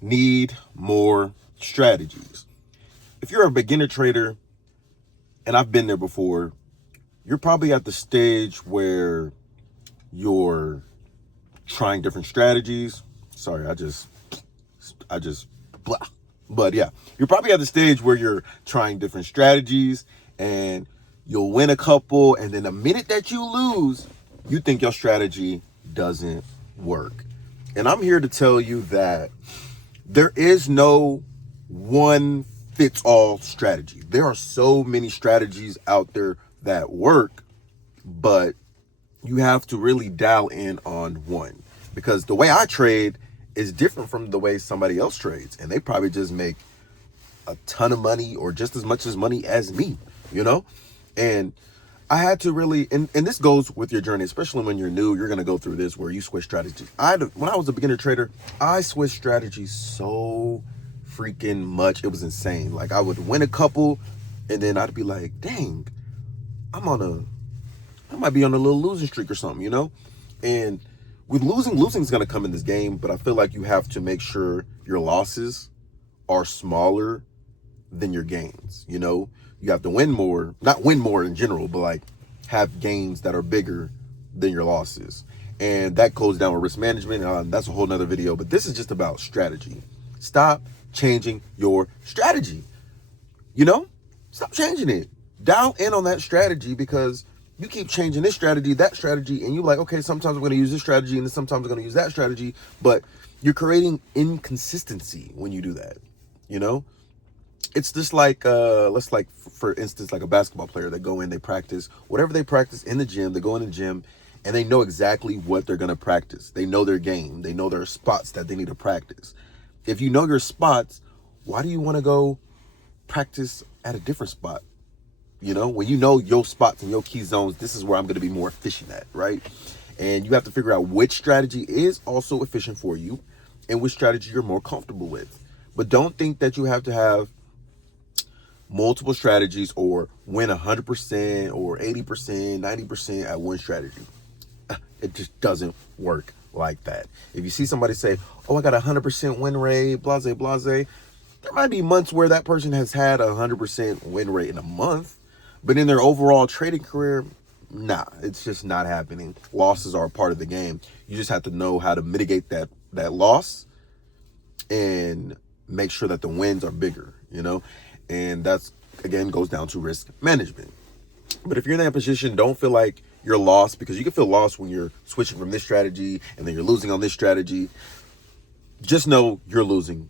need more strategies. If you're a beginner trader, and I've been there before, you're probably at the stage where you're trying different strategies. Sorry, I just blah. But yeah, you're probably at the stage where you're trying different strategies and you'll win a couple, and then the minute that you lose, you think your strategy doesn't work. And I'm here to tell you that there is no one fits all strategy. There are so many strategies out there that work, but you have to really dial in on one, because the way I trade is different from the way somebody else trades, and they probably just make a ton of money or just as much as money as me, you know? And I had to really, and this goes with your journey, especially when you're new, you're going to go through this where you switch strategies. When I was a beginner trader, I switched strategies so freaking much. It was insane. Like, I would win a couple and then I'd be like, dang, I might be on a little losing streak or something, you know? And with losing's going to come in this game, but I feel like you have to make sure your losses are smaller than your gains, you know? You have to win more, not win more in general, but like have gains that are bigger than your losses. And that goes down with risk management. That's a whole nother video, but this is just about strategy. Stop changing your strategy. You know, stop changing it. Dial in on that strategy, because you keep changing this strategy, that strategy, and you're like, okay, sometimes I'm going to use this strategy and then sometimes I'm going to use that strategy, but you're creating inconsistency when you do that, you know? It's just like, for instance, like a basketball player that go in, they practice whatever they practice in the gym. They go in the gym and they know exactly what they're going to practice. They know their game. They know their spots that they need to practice. If you know your spots, why do you want to go practice at a different spot? You know, when you know your spots and your key zones, this is where I'm going to be more efficient at, right? And you have to figure out which strategy is also efficient for you and which strategy you're more comfortable with. But don't think that you have to have multiple strategies or win 100% or 80%, 90% at one strategy. It just doesn't work like that. If you see somebody say, oh, I got 100% win rate, blase, blase, there might be months where that person has had 100% win rate in a month, but in their overall trading career, nah, it's just not happening. Losses are a part of the game. You just have to know how to mitigate that loss and make sure that the wins are bigger, you know? And that's, again, goes down to risk management. But if you're in that position, don't feel like you're lost, because you can feel lost when you're switching from this strategy and then you're losing on this strategy. Just know you're losing.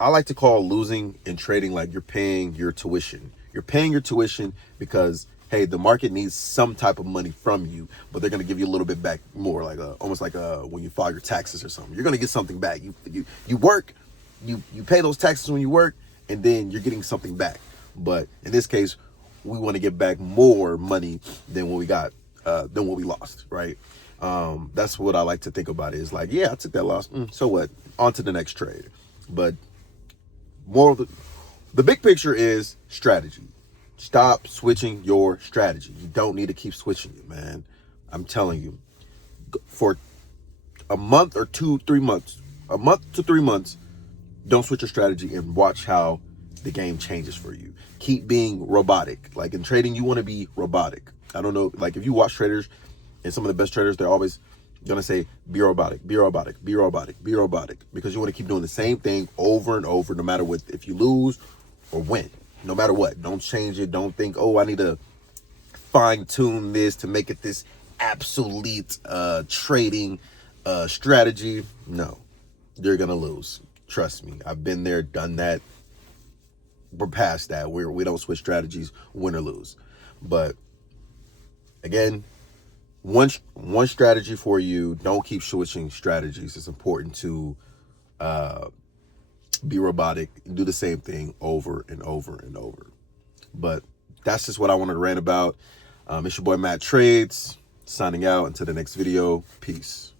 I like to call losing in trading like you're paying your tuition. You're paying your tuition because, hey, the market needs some type of money from you, but they're going to give you a little bit back more, like almost like when you file your taxes or something. You're going to get something back. You work, you pay those taxes when you work, and then you're getting something back. But in this case, we want to get back more money than what we got, than what we lost, right? That's what I like to think about it, is like, yeah, I took that loss. So what? On to the next trade. But more of the big picture is strategy. Stop switching your strategy. You don't need to keep switching it, man. I'm telling you, for a month or 2-3 months, a month to 3 months, don't switch your strategy and watch how the game changes for you. Keep being robotic. Like in trading, you want to be robotic. I don't know, like if you watch traders, and some of the best traders, they're always going to say, be robotic, be robotic, be robotic, be robotic, because you want to keep doing the same thing over and over, no matter what, if you lose or win, no matter what. Don't change it. Don't think, oh, I need to fine tune this to make it this absolute trading strategy. No, you're going to lose. Trust me. I've been there, done that. We're past that. We don't switch strategies, win or lose. But again, one strategy for you. Don't keep switching strategies. It's important to be robotic and do the same thing over and over and over. But that's just what I wanted to rant about. It's your boy Matt Trades, signing out until the next video. Peace.